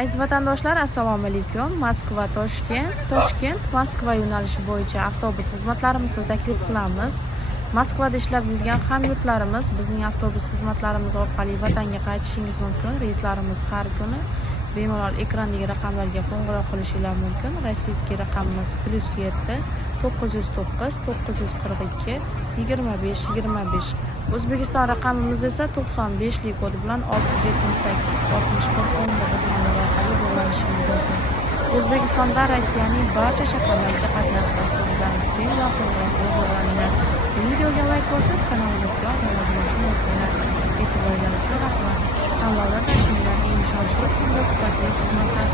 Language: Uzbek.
Aziz vatandoshlar, assalomu alaykum. Moskva Moskva yo'nalishi bo'yicha avtobus xizmatlarimizni taklif qilamiz. Moskvada ishlab yurgan hamyurtlarimiz bizning avtobus xizmatlarimiz orqali vatanga qaytishingiz mumkin. Reyslarimiz har kuni bemalol ekrandagi raqamlarga qo'ng'iroq qilishingiz mumkin. Rossiyskiy raqamimiz +7 909 942 25 25. O'zbekiston raqamimiz esa 95 lik kod bilan 678 61 11 orqali bog'lanishingiz mumkin. O'zbekistonda Rossiyaning barcha shaharlariga qatnab avtobuslarimiz bemalol qo'ng'iroq qilib bog'laninglar. Videoga layk bosib, kanalimizga obuna bo'lishni unutmanglar. E'tiborlaringiz uchun rahmat. Tanlovlar tashkilotlar eng ishonchli hamda sifatli xizmatlar